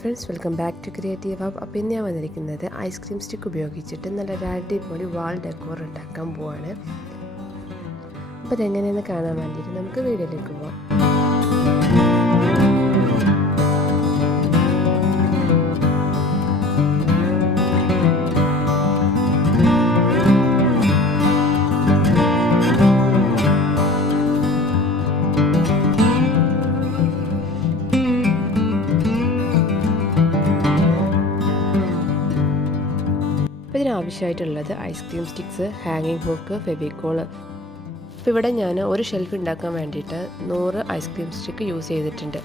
Friends, welcome back to creative hub. അപ്പോൾ ഇന്ന് ഞാൻ വന്നിരിക്കുന്നത് ഐസ്ക്രീം സ്റ്റിക്ക് ഉപയോഗിച്ചിട്ട് നല്ലൊരു അടിപൊളി വാൾ ഡെക്കോർ ഉണ്ടാക്കാൻ പോവാണ്. അപ്പോൾ അതെങ്ങനെയെന്ന് കാണാൻ വേണ്ടിയിട്ട് നമുക്ക് വീഡിയോയിലേക്ക് പോവാം. അപ്പോൾ ഇതിനാവശ്യമായിട്ടുള്ളത് ഐസ്ക്രീം സ്റ്റിക്സ്, ഹാങ്ങിങ് ഹുക്ക്, ഫെവിക്കോൾ. അപ്പോൾ ഇവിടെ ഞാൻ ഒരു ഷെൽഫ് ഉണ്ടാക്കാൻ വേണ്ടിയിട്ട് 100 ഐസ്ക്രീം സ്റ്റിക്ക് യൂസ് ചെയ്തിട്ടുണ്ട്.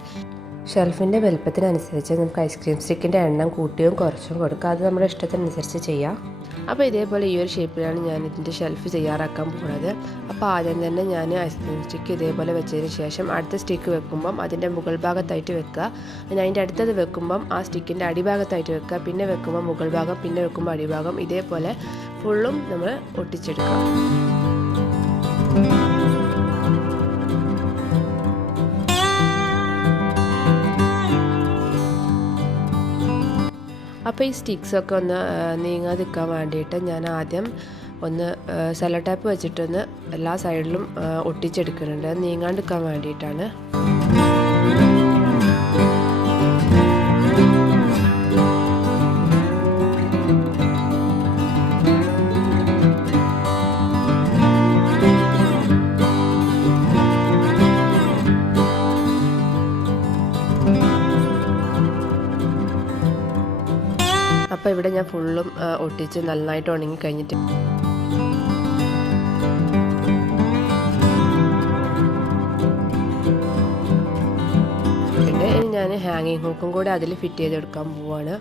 ഷെൽഫിൻ്റെ വലുപ്പത്തിനനുസരിച്ച് നമുക്ക് ഐസ്ക്രീം സ്റ്റിക്കിൻ്റെ എണ്ണം കൂട്ടിയും കുറച്ചും കൊടുക്കുക. അത് നമ്മുടെ ഇഷ്ടത്തിനനുസരിച്ച് ചെയ്യാം. അപ്പോൾ ഇതേപോലെ ഈ ഒരു ഷേപ്പിലാണ് ഞാൻ ഇതിൻ്റെ ഷെൽഫ് തയ്യാറാക്കാൻ പോകുന്നത്. അപ്പോൾ ആദ്യം തന്നെ ഞാൻ ഐസ്ക്രീം സ്റ്റിക്ക് ഇതേപോലെ വെച്ചതിന് ശേഷം അടുത്ത സ്റ്റിക്ക് വെക്കുമ്പം അതിൻ്റെ മുകൾ ഭാഗത്തായിട്ട് വെക്കുക. അതിൻ്റെ അടുത്തത് വെക്കുമ്പം ആ സ്റ്റിക്കിൻ്റെ അടിഭാഗത്തായിട്ട് വെക്കുക. പിന്നെ വെക്കുമ്പോൾ മുകൾ ഭാഗം, പിന്നെ വെക്കുമ്പോൾ അടിഭാഗം, ഇതേപോലെ ഫുള്ളും നമ്മൾ ഒട്ടിച്ചെടുക്കുക. അപ്പോൾ ഈ സ്റ്റിക്സൊക്കെ ഒന്ന് നീങ്ങാതിരിക്കാൻ വേണ്ടിയിട്ട് ഞാൻ ആദ്യം ഒന്ന് സെല്ലോ ടാപ്പ് വെച്ചിട്ടൊന്ന് എല്ലാ സൈഡിലും ഒട്ടിച്ചെടുക്കുന്നുണ്ട്, നീങ്ങാണ്ടിരിക്കാൻ വേണ്ടിയിട്ടാണ്. അപ്പോൾ ഇവിടെ ഞാൻ ഫുള്ളും ഒട്ടിച്ച് നന്നായിട്ട് ഉണങ്ങി കഴിഞ്ഞിട്ട് ഞാൻ ഹാങ്ങിങ് ഹൂക്കും കൂടെ അതിൽ ഫിറ്റ് ചെയ്തെടുക്കാൻ പോവാണ്.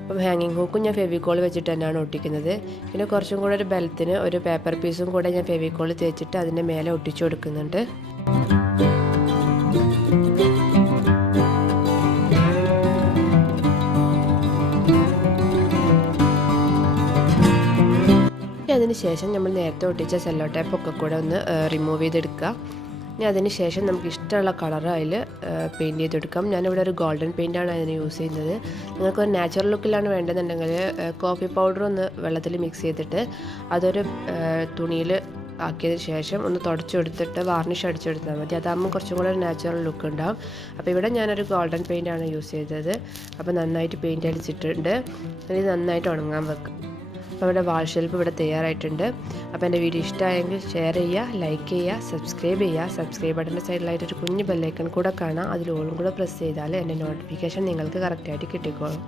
അപ്പം ഹാങ്ങിങ് ഹൂക്കും ഞാൻ ഫെവിക്കോൾ വെച്ചിട്ട് തന്നെയാണ് ഒട്ടിക്കുന്നത്. പിന്നെ കുറച്ചും കൂടെ ഒരു ബലത്തിന് ഒരു പേപ്പർ പീസും കൂടെ ഞാൻ ഫെവിക്കോൾ തേച്ചിട്ട് അതിൻ്റെ മേലെ ഒട്ടിച്ചു കൊടുക്കുന്നുണ്ട്. അതിന് ശേഷം നമ്മൾ നേരത്തെ ഒട്ടിച്ച സെല്ലോ ടേപ്പൊക്കെ കൂടെ ഒന്ന് റിമൂവ് ചെയ്തെടുക്കുക. ഇനി അതിന് ശേഷം നമുക്ക് ഇഷ്ടമുള്ള കളർ അതിൽ പെയിൻറ്റ് ചെയ്തെടുക്കാം. ഞാനിവിടെ ഒരു ഗോൾഡൻ പെയിൻ്റാണ് അതിന് യൂസ് ചെയ്യുന്നത്. നിങ്ങൾക്കൊരു നാച്ചുറൽ ലുക്കിലാണ് വേണ്ടതെന്നുണ്ടെങ്കിൽ കോഫി പൗഡർ ഒന്ന് വെള്ളത്തിൽ മിക്സ് ചെയ്തിട്ട് അതൊരു തുണിയിൽ ആക്കിയതിന് ശേഷം ഒന്ന് തുടച്ചെടുത്തിട്ട് വാർണിഷ് അടിച്ചെടുത്താൽ മതി. അതാകുമ്പോൾ കുറച്ചും കൂടെ ഒരു നാച്ചുറൽ ലുക്ക് ഉണ്ടാകും. അപ്പോൾ ഇവിടെ ഞാനൊരു ഗോൾഡൻ പെയിൻ്റാണ് യൂസ് ചെയ്തത്. അപ്പോൾ നന്നായിട്ട് പെയിൻറ്റ് അടിച്ചിട്ടുണ്ട്. ഇത് നന്നായിട്ട് ഉണങ്ങാൻ വെക്കും. അപ്പോൾ ഇവിടെ വാൾ ഷെൽഫ് ഇവിടെ തയ്യാറായിട്ടുണ്ട്. അപ്പോൾ എൻ്റെ വീഡിയോ ഇഷ്ടമായെങ്കിൽ ഷെയർ ചെയ്യുക, ലൈക്ക് ചെയ്യുക, സബ്സ്ക്രൈബ് ചെയ്യുക. സബ്സ്ക്രൈബ് ബട്ടൻ്റെ സൈഡിലായിട്ടൊരു കുഞ്ഞ് ബെല്ലൈക്കൺ കൂടെ കാണാം. അതിൽ ഓളും കൂടെ പ്രസ് ചെയ്താൽ എൻ്റെ നോട്ടിഫിക്കേഷൻ നിങ്ങൾക്ക് കറക്റ്റായിട്ട് കിട്ടിക്കോളും.